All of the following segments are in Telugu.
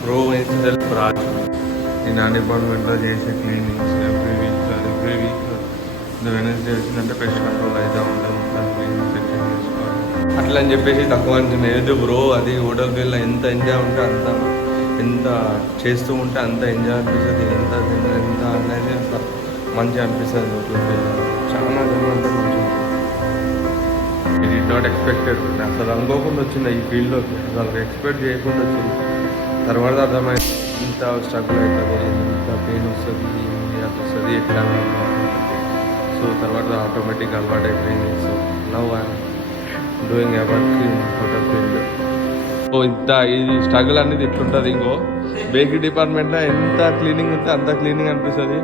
Bro, incident Raj in our department చేసే క్లీనింగ్స్ ఎవ్రీ వీక్ వెనస్డే వచ్చిందంటే పెస్ట్ కంట్రోల్ అయితే ఉంటుంది క్లీనింగ్ సెక్షన్ చేసుకోవాలి అట్లా అని చెప్పేసి తక్కువ అంచనా ఏదో బ్రో అది హోటల్ బిల్ ఎంత ఎంజాయ్ ఉంటే అంత ఎంత చేస్తూ ఉంటే అంత ఎంజాయ్ అనిపిస్తుంది ఎంత అనేది అంత మంచిగా అనిపిస్తుంది హోటల్ బిల్ చాలా జనం అంటే కొంచెం ఇది నాట్ ఎక్స్పెక్టెడ్ అసలు అనుకోకుండా వచ్చింది ఈ ఫీల్డ్లోకి అసలు ఎక్స్పెక్ట్ చేయకుండా వచ్చింది తర్వాత అర్థమైంది ఇంత స్ట్రగుల్ అవుతుంది ఇంత పెయిన్ వస్తుంది అది వస్తుంది ఎట్లా సో తర్వాత ఆటోమేటిక్ అలవాటు అయిపోయింది so now I'm doing about in hotel field so ఇంత ఇది స్ట్రగుల్ అనేది ఎట్లుంటుంది ఇంకో బేకరీ డిపార్ట్మెంట్లో ఎంత క్లీనింగ్ ఉంటే అంత క్లీనింగ్ అనిపిస్తుంది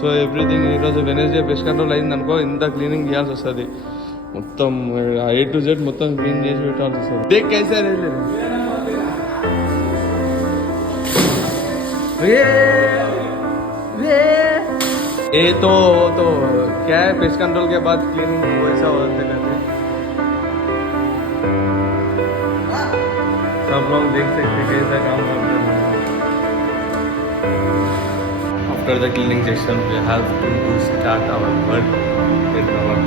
సో ఎవ్రీథింగ్ ఈరోజు వెనస్డే పెస్ట్ కంట్రోల్ అయింది అనుకో ఇంత క్లీనింగ్ చేయాల్సి వస్తుంది మొత్తం A to Z మొత్తం క్లీన్ చేసి పెట్టాల్సి వస్తుంది దేక్ కైసా లేదు ये तो क्या है पेस्ट कंट्रोल के बाद क्लीनिंग वैसा होते रहते सब लोग देख सकते कैसा काम करते हैं after the cleaning section we have to start our work in our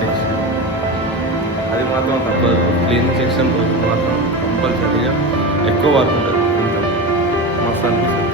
section అది మాత్రం తప్పదు క్లీనింగ్ సెక్షన్ రోజు మాత్రం కంపల్సరీగా ఎక్కువ వర్క్ ఉంటుంది మస్తు అనిపిస్తుంది